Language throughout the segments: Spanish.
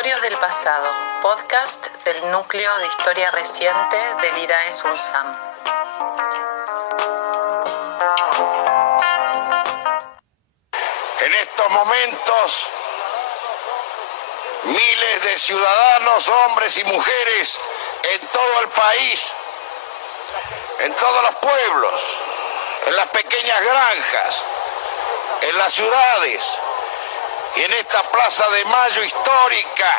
Relatorios del Pasado, podcast del Núcleo de Historia Reciente del IDAES UNSAM. En estos momentos, miles de ciudadanos, hombres y mujeres en todo el país, en todos los pueblos, en las pequeñas granjas, en las ciudades y en esta Plaza de Mayo histórica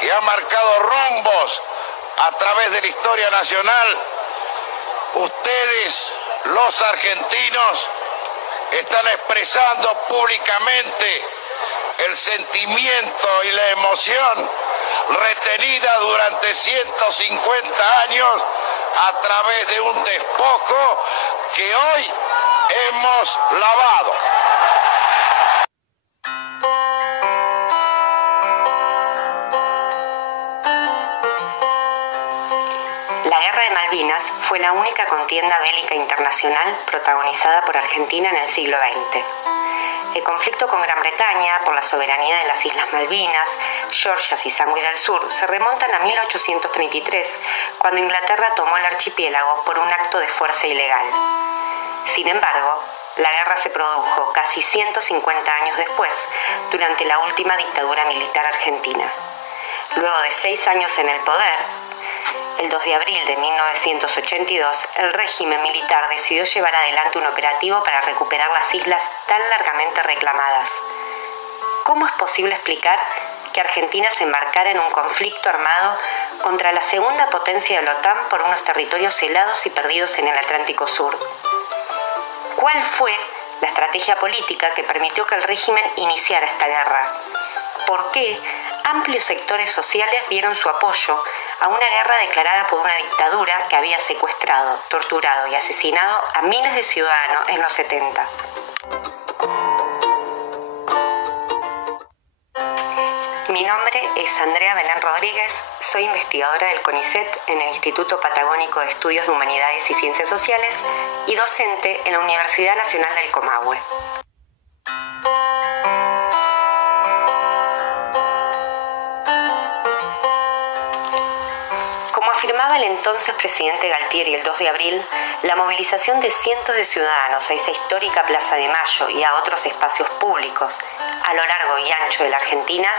que ha marcado rumbos a través de la historia nacional, ustedes, los argentinos, están expresando públicamente el sentimiento y la emoción retenida durante 150 años a través de un despojo que hoy hemos lavado. La Guerra de Malvinas fue la única contienda bélica internacional protagonizada por Argentina en el siglo XX. El conflicto con Gran Bretaña por la soberanía de las Islas Malvinas, Georgias y Sandwich del Sur se remontan a 1833, cuando Inglaterra tomó el archipiélago por un acto de fuerza ilegal. Sin embargo, la guerra se produjo casi 150 años después, durante la última dictadura militar argentina. Luego de 6 años en el poder, el 2 de abril de 1982, el régimen militar decidió llevar adelante un operativo para recuperar las islas tan largamente reclamadas. ¿Cómo es posible explicar que Argentina se embarcara en un conflicto armado contra la segunda potencia de la OTAN por unos territorios helados y perdidos en el Atlántico Sur? ¿Cuál fue la estrategia política que permitió que el régimen iniciara esta guerra? ¿Por qué amplios sectores sociales dieron su apoyo a una guerra declarada por una dictadura que había secuestrado, torturado y asesinado a miles de ciudadanos en los 70? Mi nombre es Andrea Belén Rodríguez, soy investigadora del CONICET en el Instituto Patagónico de Estudios de Humanidades y Ciencias Sociales y docente en la Universidad Nacional del Comahue. Afirmaba el entonces presidente Galtieri el 2 de abril, la movilización de cientos de ciudadanos a esa histórica Plaza de Mayo y a otros espacios públicos a lo largo y ancho de la Argentina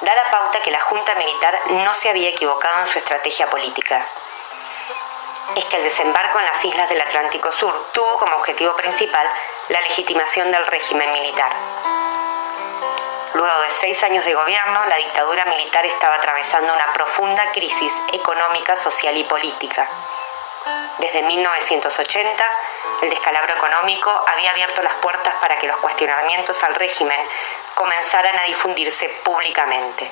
da la pauta que la Junta Militar no se había equivocado en su estrategia política. Es que el desembarco en las islas del Atlántico Sur tuvo como objetivo principal la legitimación del régimen militar. Luego de 6 años de gobierno, la dictadura militar estaba atravesando una profunda crisis económica, social y política. Desde 1980, el descalabro económico había abierto las puertas para que los cuestionamientos al régimen comenzaran a difundirse públicamente.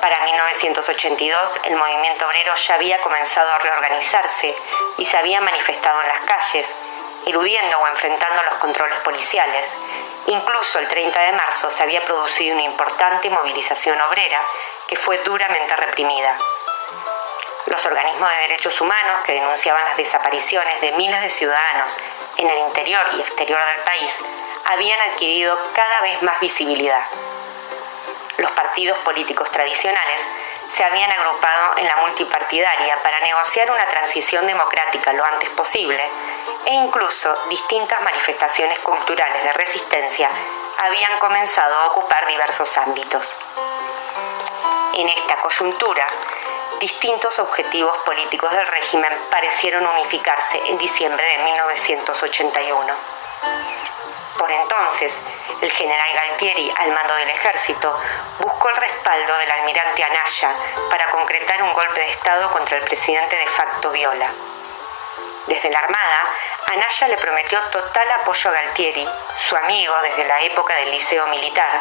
Para 1982, el movimiento obrero ya había comenzado a reorganizarse y se había manifestado en las calles, eludiendo o enfrentando los controles policiales. Incluso el 30 de marzo se había producido una importante movilización obrera que fue duramente reprimida. Los organismos de derechos humanos que denunciaban las desapariciones de miles de ciudadanos en el interior y exterior del país habían adquirido cada vez más visibilidad. Los partidos políticos tradicionales se habían agrupado en la multipartidaria para negociar una transición democrática lo antes posible, e incluso distintas manifestaciones culturales de resistencia habían comenzado a ocupar diversos ámbitos. En esta coyuntura, distintos objetivos políticos del régimen parecieron unificarse en diciembre de 1981. Por entonces, el general Galtieri, al mando del ejército, buscó el respaldo del almirante Anaya para concretar un golpe de Estado contra el presidente de facto Viola. Desde la Armada, Anaya le prometió total apoyo a Galtieri, su amigo desde la época del Liceo Militar,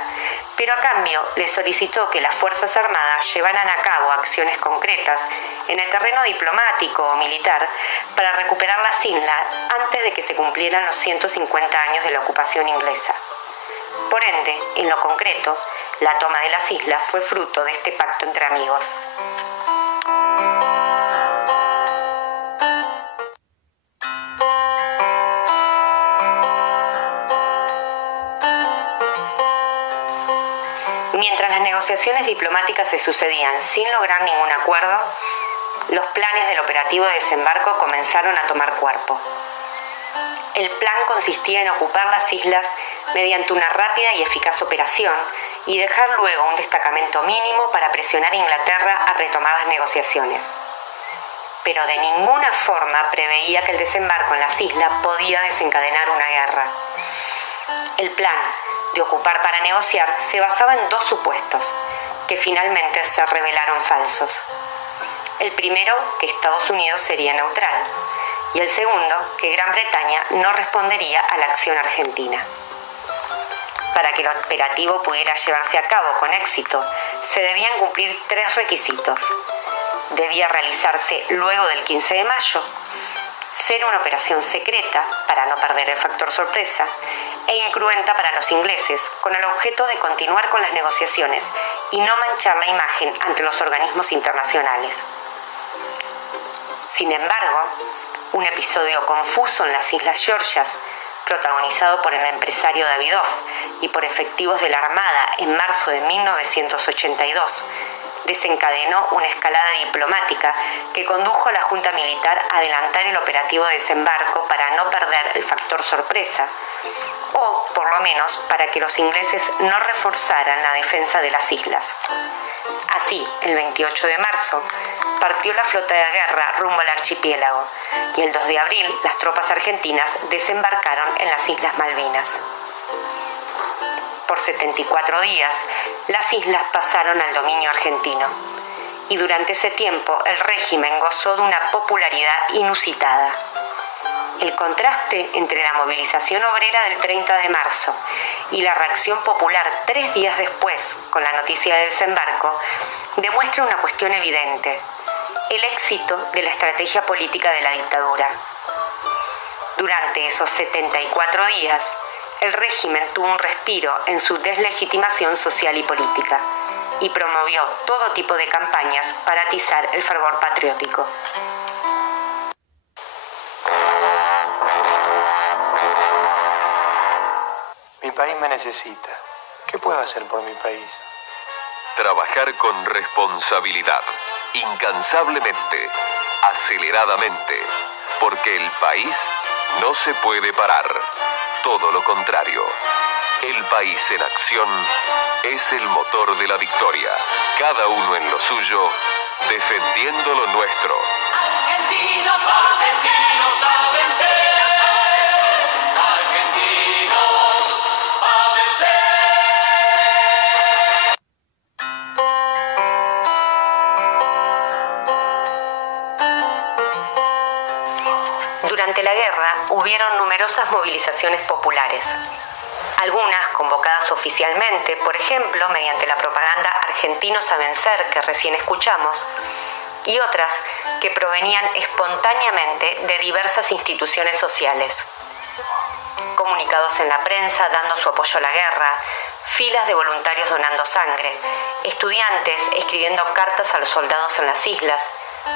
pero a cambio le solicitó que las Fuerzas Armadas llevaran a cabo acciones concretas en el terreno diplomático o militar para recuperar las islas antes de que se cumplieran los 150 años de la ocupación inglesa. Por ende, en lo concreto, la toma de las islas fue fruto de este pacto entre amigos. mientras las negociaciones diplomáticas se sucedían sin lograr ningún acuerdo, los planes del operativo de desembarco comenzaron a tomar cuerpo. El plan consistía en ocupar las islas mediante una rápida y eficaz operación y dejar luego un destacamento mínimo para presionar a Inglaterra a retomar las negociaciones. Pero de ninguna forma preveía que el desembarco en las islas podía desencadenar una guerra. El plan de ocupar para negociar se basaba en dos supuestos, que finalmente se revelaron falsos. El primero, que Estados Unidos sería neutral, y el segundo, que Gran Bretaña no respondería a la acción argentina. Para que el operativo pudiera llevarse a cabo con éxito, se debían cumplir 3 requisitos. Debía realizarse luego del 15 de mayo, ser una operación secreta para no perder el factor sorpresa e incruenta para los ingleses, con el objeto de continuar con las negociaciones y no manchar la imagen ante los organismos internacionales. Sin embargo, un episodio confuso en las Islas Georgias, protagonizado por el empresario Davidoff y por efectivos de la Armada en marzo de 1982, desencadenó una escalada diplomática que condujo a la Junta Militar a adelantar el operativo de desembarco para no perder el factor sorpresa, o por lo menos para que los ingleses no reforzaran la defensa de las islas. Así, el 28 de marzo, partió la flota de guerra rumbo al archipiélago y el 2 de abril las tropas argentinas desembarcaron en las Islas Malvinas. Por 74 días, las islas pasaron al dominio argentino y durante ese tiempo el régimen gozó de una popularidad inusitada. El contraste entre la movilización obrera del 30 de marzo y la reacción popular 3 días después con la noticia del desembarco demuestra una cuestión evidente: el éxito de la estrategia política de la dictadura. Durante esos 74 días, el régimen tuvo un respiro en su deslegitimación social y política y promovió todo tipo de campañas para atizar el fervor patriótico. Mi país me necesita. ¿Qué puedo hacer por mi país? Trabajar con responsabilidad, incansablemente, aceleradamente, porque el país no se puede parar. Todo lo contrario. El país en acción es el motor de la victoria. Cada uno en lo suyo, defendiendo lo nuestro. Argentinos a vencer. Argentinos a vencer. Durante la guerra hubieron numerosas movilizaciones populares, algunas convocadas oficialmente, por ejemplo, mediante la propaganda Argentinos a vencer que recién escuchamos, y otras que provenían espontáneamente de diversas instituciones sociales. Comunicados en la prensa dando su apoyo a la guerra, filas de voluntarios donando sangre, estudiantes escribiendo cartas a los soldados en las islas,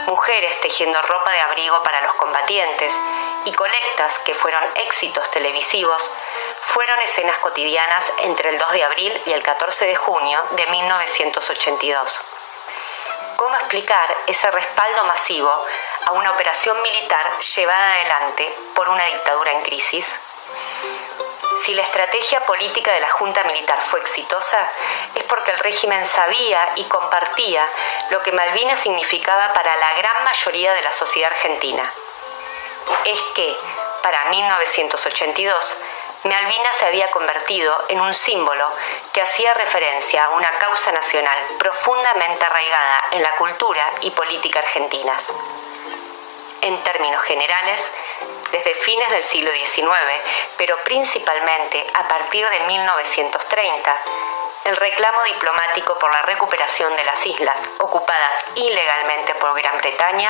mujeres tejiendo ropa de abrigo para los combatientes y colectas que fueron éxitos televisivos, fueron escenas cotidianas entre el 2 de abril y el 14 de junio de 1982. ¿Cómo explicar ese respaldo masivo a una operación militar llevada adelante por una dictadura en crisis? Si la estrategia política de la Junta Militar fue exitosa, es porque el régimen sabía y compartía lo que Malvinas significaba para la gran mayoría de la sociedad argentina. Es que, para 1982, Malvinas se había convertido en un símbolo que hacía referencia a una causa nacional profundamente arraigada en la cultura y política argentinas. En términos generales, desde fines del siglo XIX, pero principalmente a partir de 1930, el reclamo diplomático por la recuperación de las islas ocupadas ilegalmente por Gran Bretaña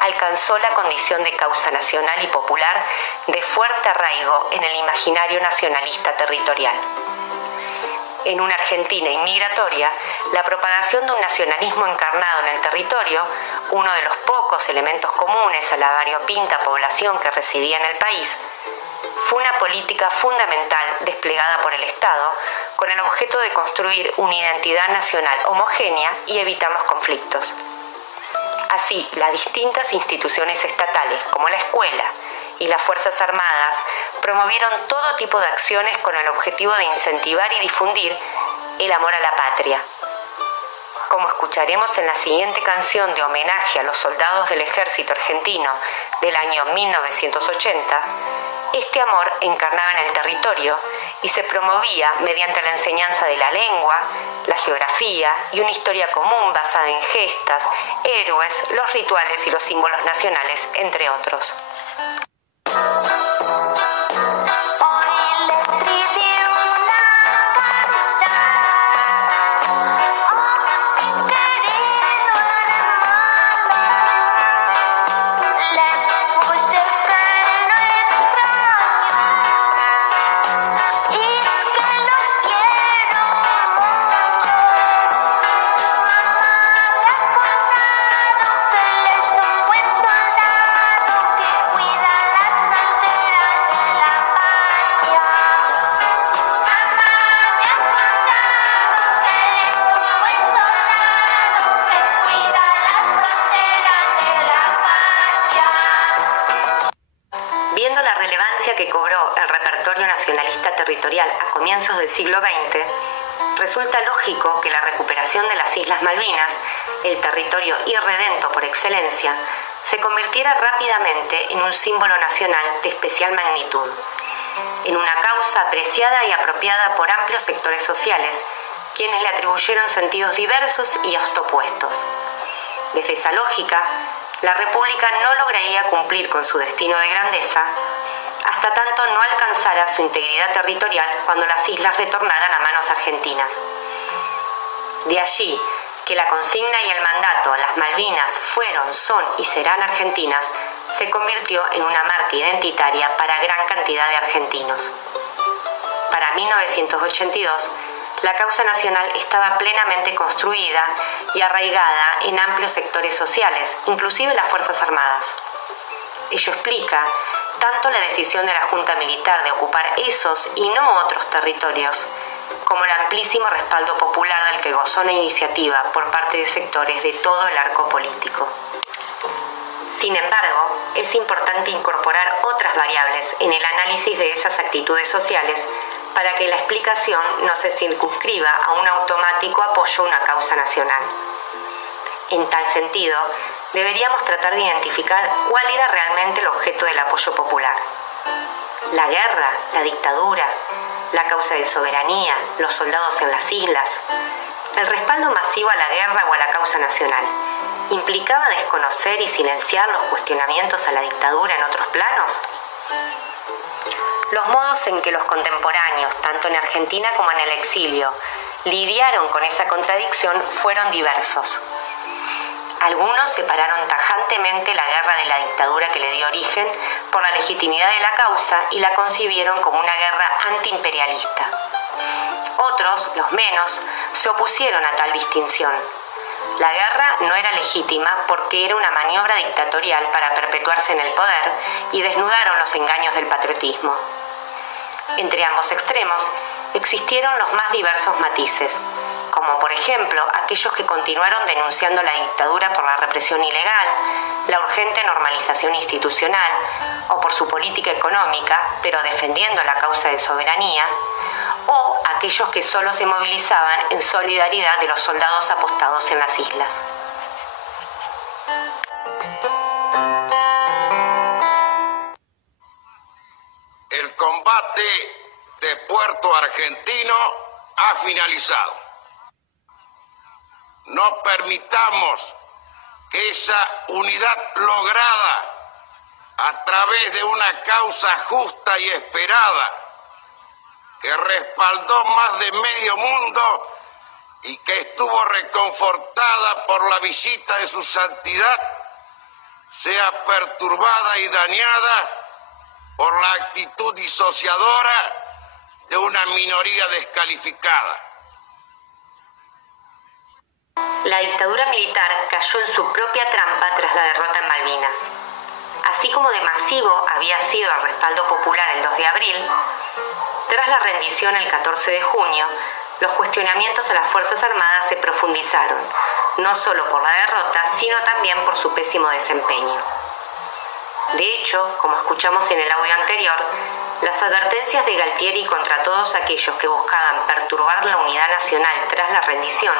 alcanzó la condición de causa nacional y popular de fuerte arraigo en el imaginario nacionalista territorial. En una Argentina inmigratoria, la propagación de un nacionalismo encarnado en el territorio, uno de los pocos elementos comunes a la variopinta población que residía en el país, fue una política fundamental desplegada por el Estado con el objeto de construir una identidad nacional homogénea y evitar los conflictos. Así, las distintas instituciones estatales, como la escuela y las Fuerzas Armadas, promovieron todo tipo de acciones con el objetivo de incentivar y difundir el amor a la patria. Como escucharemos en la siguiente canción de homenaje a los soldados del ejército argentino del año 1980, este amor encarnaba en el territorio y se promovía mediante la enseñanza de la lengua, la geografía y una historia común basada en gestas, héroes, los rituales y los símbolos nacionales, entre otros. Viendo la relevancia que cobró el repertorio nacionalista territorial a comienzos del siglo XX, resulta lógico que la recuperación de las Islas Malvinas, el territorio irredento por excelencia, se convirtiera rápidamente en un símbolo nacional de especial magnitud, en una causa apreciada y apropiada por amplios sectores sociales, quienes le atribuyeron sentidos diversos y hasta opuestos. Desde esa lógica, la República no lograría cumplir con su destino de grandeza hasta tanto no alcanzara su integridad territorial cuando las islas retornaran a manos argentinas. De allí que la consigna y el mandato "las Malvinas fueron, son y serán argentinas" se convirtió en una marca identitaria para gran cantidad de argentinos. Para 1982, la causa nacional estaba plenamente construida y arraigada en amplios sectores sociales, inclusive las Fuerzas Armadas. Ello explica tanto la decisión de la Junta Militar de ocupar esos y no otros territorios, como el amplísimo respaldo popular del que gozó la iniciativa por parte de sectores de todo el arco político. Sin embargo, es importante incorporar otras variables en el análisis de esas actitudes sociales para que la explicación no se circunscriba a un automático apoyo a una causa nacional. En tal sentido, deberíamos tratar de identificar cuál era realmente el objeto del apoyo popular. La guerra, la dictadura, la causa de soberanía, los soldados en las islas, el respaldo masivo a la guerra o a la causa nacional, ¿implicaba desconocer y silenciar los cuestionamientos a la dictadura en otros planos? Los modos en que los contemporáneos, tanto en Argentina como en el exilio, lidiaron con esa contradicción fueron diversos. Algunos separaron tajantemente la guerra de la dictadura que le dio origen por la legitimidad de la causa y la concibieron como una guerra antiimperialista. Otros, los menos, se opusieron a tal distinción. La guerra no era legítima porque era una maniobra dictatorial para perpetuarse en el poder y desnudaron los engaños del patriotismo. Entre ambos extremos existieron los más diversos matices, como por ejemplo aquellos que continuaron denunciando la dictadura por la represión ilegal, la urgente normalización institucional o por su política económica, pero defendiendo la causa de soberanía, o aquellos que solo se movilizaban en solidaridad de los soldados apostados en las islas. El combate de Puerto Argentino ha finalizado. No permitamos que esa unidad lograda a través de una causa justa y esperada que respaldó más de medio mundo y que estuvo reconfortada por la visita de su santidad, sea perturbada y dañada por la actitud disociadora de una minoría descalificada. La dictadura militar cayó en su propia trampa tras la derrota en Malvinas. Así como de masivo había sido el respaldo popular el 2 de abril, Tras la rendición el 14 de junio, los cuestionamientos a las Fuerzas Armadas se profundizaron, no solo por la derrota, sino también por su pésimo desempeño. De hecho, como escuchamos en el audio anterior, las advertencias de Galtieri contra todos aquellos que buscaban perturbar la unidad nacional tras la rendición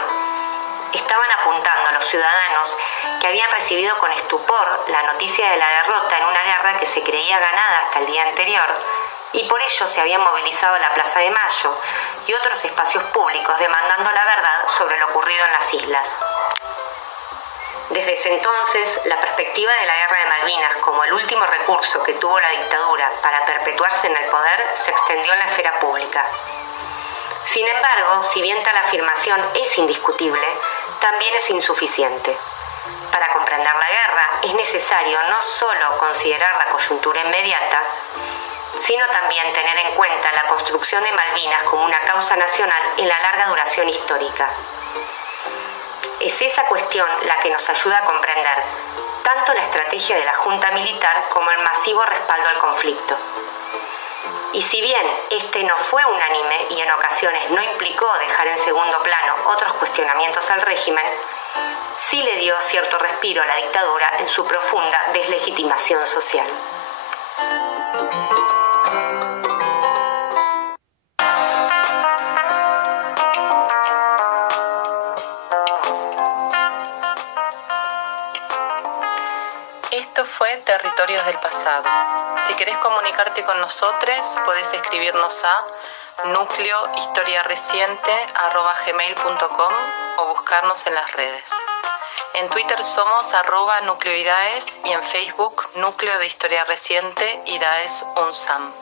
estaban apuntando a los ciudadanos que habían recibido con estupor la noticia de la derrota en una guerra que se creía ganada hasta el día anterior, y por ello se habían movilizado la Plaza de Mayo y otros espacios públicos demandando la verdad sobre lo ocurrido en las islas. Desde ese entonces, la perspectiva de la Guerra de Malvinas como el último recurso que tuvo la dictadura para perpetuarse en el poder se extendió en la esfera pública. Sin embargo, si bien tal afirmación es indiscutible, también es insuficiente. Para comprender la guerra es necesario no solo considerar la coyuntura inmediata, sino también tener en cuenta la construcción de Malvinas como una causa nacional en la larga duración histórica. Es esa cuestión la que nos ayuda a comprender tanto la estrategia de la Junta Militar como el masivo respaldo al conflicto. Y si bien este no fue unánime y en ocasiones no implicó dejar en segundo plano otros cuestionamientos al régimen, sí le dio cierto respiro a la dictadura en su profunda deslegitimación social. Esto fue Territorios del Pasado. Si querés comunicarte con nosotros, podés escribirnos a nucleohistoriareciente@gmail.com o buscarnos en las redes. En Twitter somos @nucleoidaes y en Facebook Núcleo de Historia Reciente y Daes UNSAM.